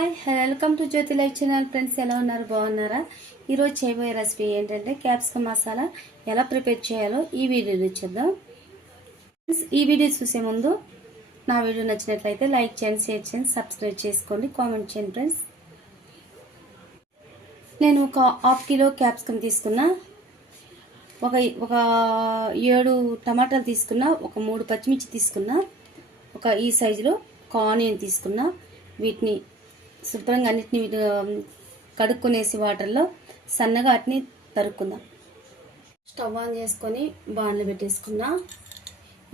Hi welcome to Jyothi life channel. Friends ఎలా ఉన్నారు, బాగున్నారా? ఈరోజు చేయబోయే రెసిపీ ఏంటంటే క్యాప్సికమ్ మసాలా ఎలా ప్రిపేర్ చేయాలో ఈ వీడియోలో చూద్దాం. ఈ వీడియో చూసే ముందు నా వీడియో నచ్చినట్లయితే లైక్ చేయండి, షేర్ చేయండి, సబ్స్క్రైబ్ చేసుకోండి, కామెంట్ చేయండి. ఫ్రెండ్స్ నేను ఒక హాఫ్ కిలో క్యాప్సికమ్ తీసుకున్నా, ఒక 7 టమాటాలు తీసుకున్నా, ఒక 3 పచ్చిమిర్చి తీసుకున్నా, ఒక ఈ సైజులో ఒక ఆనియన్ తీసుకున్నా. వీటిని శుభ్రంగా అన్నిటిని కడుక్కునేసి వాటర్లో సన్నగా వాటిని తరుక్కుందాం. స్టవ్ ఆన్ చేసుకొని బాండ్లు పెట్టేసుకున్నా.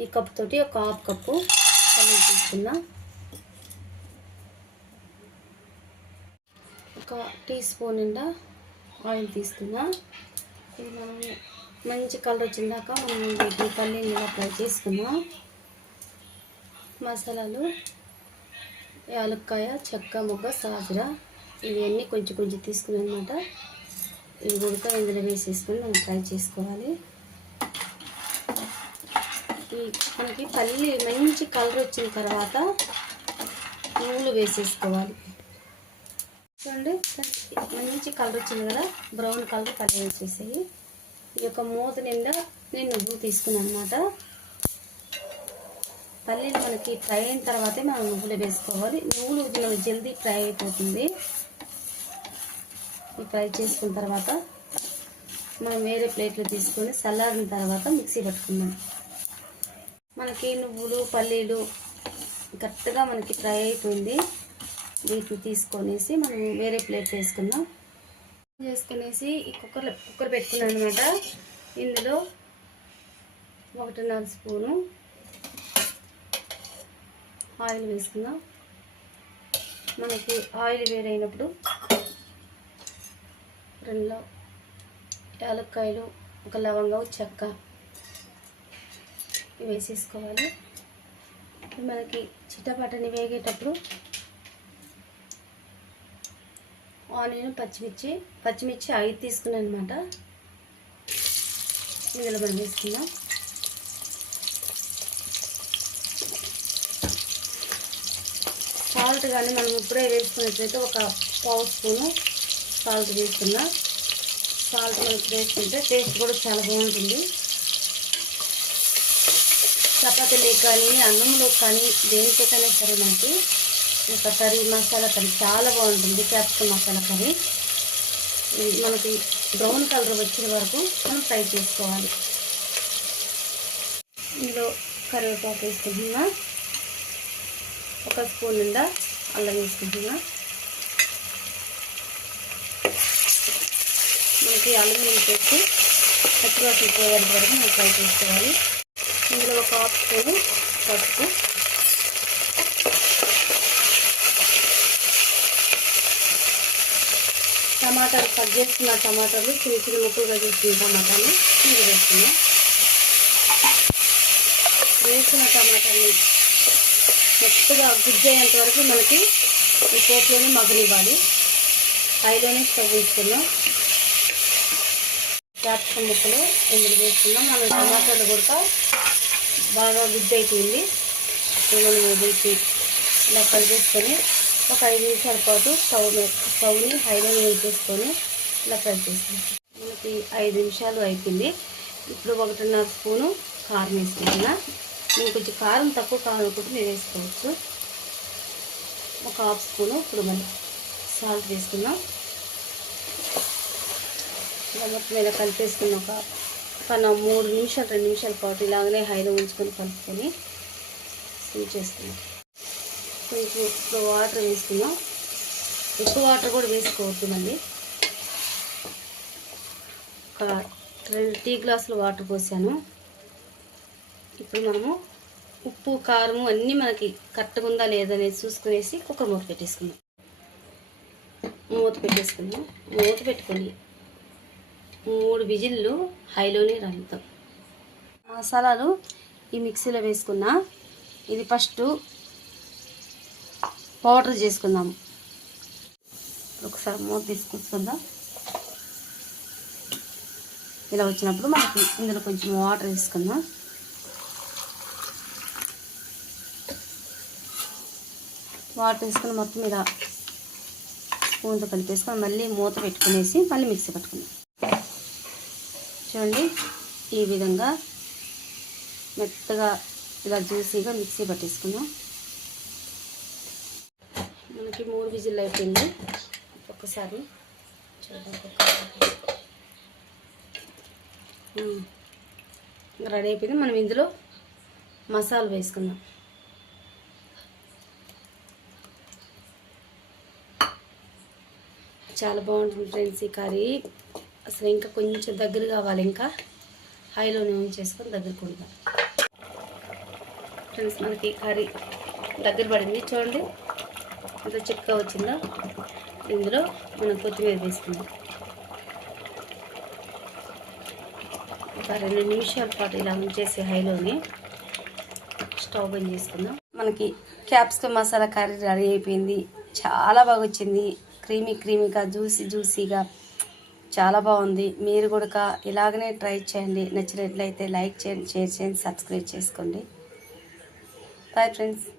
ఈ కప్పు తోటి ఒక హాఫ్ కప్పు పల్లీలు తీసుకున్నా, ఒక టీ స్పూన్ నిండా ఆయిల్ తీసుకున్నా. ఇది మనం మంచి కలర్ వచ్చిందాక మనం వీటిని పల్లీని ఇలా ఫ్రై చేసుకున్నాం. మసాలాలు యాలక్కాయ, చెక్క, మొగ్గ, సాజర ఇవన్నీ కొంచెం కొంచెం తీసుకుని అనమాట. ఇవి కూడా ఇందులో వేసేసుకొని మనం ఫ్రై చేసుకోవాలి. మనకి పల్లి మంచి కలర్ వచ్చిన తర్వాత నువ్వులు వేసేసుకోవాలి. చూడండి మంచి కలర్ వచ్చింది కదా, బ్రౌన్ కలర్ పల్లి వేసేసాయి. ఈ యొక్క మూత నిండా నేను నువ్వులు తీసుకున్నాను అనమాట. పల్లీలు మనకి ఫ్రై అయిన తర్వాతే మనం నువ్వులు వేసుకోవాలి. నువ్వులు మనకి జల్దీ ఫ్రై అయిపోతుంది. ఈ ఫ్రై చేసుకున్న తర్వాత మనం వేరే ప్లేట్లో తీసుకొని చల్లారిన తర్వాత మిక్సీ పట్టుకుందాం. మనకి నువ్వులు పల్లీలు కరెక్ట్గా మనకి ఫ్రై అయిపోయింది. వీటిని తీసుకొనేసి మనం వేరే ప్లేట్ వేసుకుందాం. చేసుకునేసి ఈ కుక్కర్ పెట్టుకున్నాను అనమాట. ఇందులో 1.5 స్పూను ఆయిల్ వేసుకుందాం. మనకి ఆయిల్ వేరైనప్పుడు 2 యాలక్కాయలు, ఒక లవంగం, చెక్క ఇవి వేసేసుకోవాలి. మనకి చిట్టపట్టని వేగేటప్పుడు ఆనియన్, పచ్చిమిర్చి 5 తీసుకున్నాను అనమాట. ఇందులో మనం వేసుకుందాం. సాల్ట్ కానీ మనం ఇప్పుడే వేసుకున్నట్లయితే ఒక 1/2 స్పూను సాల్ట్ వేసుకున్నా. సాల్ట్ మనకి వేసుకుంటే టేస్ట్ కూడా చాలా బాగుంటుంది. చపాతీలో కానీ అన్నంలో కానీ దేనికైనా సరే మనకి ఒక కర్రీ, మసాలా కర్రీ చాలా బాగుంటుంది. క్యాప్సికమ్ మసాలా కర్రీ మనకి బ్రౌన్ కలర్ వచ్చే వరకు మనం ఫ్రై చేసుకోవాలి. ఇందులో కరివేపాకు వేసుకుంటున్నా, 1 స్పూన్ నిండా అల్లం వేసుకుంటున్నా. మనకి అల్లం వేసి పచ్చివాసన పోయేంత వరకు మనం ఫ్రై చేసుకోవాలి. ఇందులో ఒక 1/2 స్పూను పసుపు, టమాటాలు కట్ చేసుకున్న టమాటాలు చిన్న చిన్న ముక్కలుగా చేసుకున్న టమాటాలు ఇందులో వేసుకున్నాం. వేసుకున్న టమాటాలు మెత్తగా గుజ్జయ్యేంత వరకు మనకి ఈ పోట్లోనే మగ్గనివ్వాలి. హైలోనే స్టవ్ ఉంచుకున్నాం. క్యాప్సికమ్ ముక్కలు ఇందులో వేసుకున్నాం. మనం టమాటాలు కూడా బాగా గుజ్జైపోయింది. వీటిని ఇలా కలిపేసుకొని ఒక 5 నిమిషాల పాటు స్టవ్ని హైలోనే వేసేసుకొని ఇలా ఫ్రై చేసుకుంటాం. మనకి 5 నిమిషాలు అయిపోయింది. ఇప్పుడు 1.5 స్పూను కారం వేసుకుంటున్నా. నేను కొంచెం కారం తక్కువ కావాలనుకుంటే మీరు వేసుకోవచ్చు. ఒక 1/2 స్పూను ఇప్పుడు మనం సాల్ట్ వేసుకున్నాం. ఇలా మొత్తం ఇలా కలిపేసుకున్న ఒక 3 నిమిషాలు 2 నిమిషాల పాటు ఇలాగనే హైలో ఉంచుకొని కలుపుకొని స్విచ్ చేసుకున్నాం. కొంచెం ఇప్పుడు వాటర్ వేసుకున్నాం. ఎక్కువ వాటర్ కూడా వేసుకోవద్దు. మళ్ళీ ఒక 2 టీ గ్లాసులు వాటర్ పోసాను. ఇప్పుడు మనము ఉప్పు, కారము అన్నీ మనకి కరెక్ట్గా ఉందా లేదనేది చూసుకునేసి కుక్కర్ మూత పెట్టేసుకుందాం. మూత పెట్టుకొని 3 విజిల్లు హైలోనే రాలుతాం. మసాలాలు ఈ మిక్సీలో వేసుకున్నా. ఇది ఫస్ట్ పౌడర్ చేసుకుందాం. ఒకసారి మూత తీసుకుందాం. ఇలా వచ్చినప్పుడు మనకి ఇందులో కొంచెం వాటర్ వేసుకుందాం. వాటర్ వేసుకుని మొత్తం ఇలా స్పూన్తో కలిపేసుకొని మళ్ళీ మూత పెట్టుకునేసి మళ్ళీ మిక్సీ పట్టుకుందాం. చూడండి ఈ విధంగా మెత్తగా ఇలా జ్యూసీగా మిక్సీ పట్టేసుకుందాం. మనకి 3 విజిల్ అయిపోయింది. ఒక్కసారి రెడీ అయిపోయింది. మనం ఇందులో మసాలా వేసుకుందాం. చాలా బాగుంటుంది ఫ్రెండ్స్ ఈ కర్రీ. అసలు ఇంకా కొంచెం దగ్గర కావాలి, ఇంకా హైలోనే ఉంచేసుకొని దగ్గర కొడదాం. ఫ్రెండ్స్ మనకి కర్రీ దగ్గర పడింది. చూడండి ఎంత చిక్కగా వచ్చిందో. ఇందులో మనం కొత్తిమీర వేసుకుందాం. ఒక 2 నిమిషాల పాటు ఇలా ఉంచేసి హైలోనే స్టవ్ బంద్ చేసుకుందాం. మనకి క్యాప్సికమ్ మసాలా కర్రీ రెడీ అయిపోయింది. చాలా బాగా వచ్చింది. క్రీమీగా జ్యూసీగా చాలా బాగుంది. మీరు కూడా ఇలాగనే ట్రై చేయండి. నచ్చినట్లయితే లైక్ చేయండి, షేర్ చేయండి, సబ్స్క్రైబ్ చేసుకోండి. Bye friends.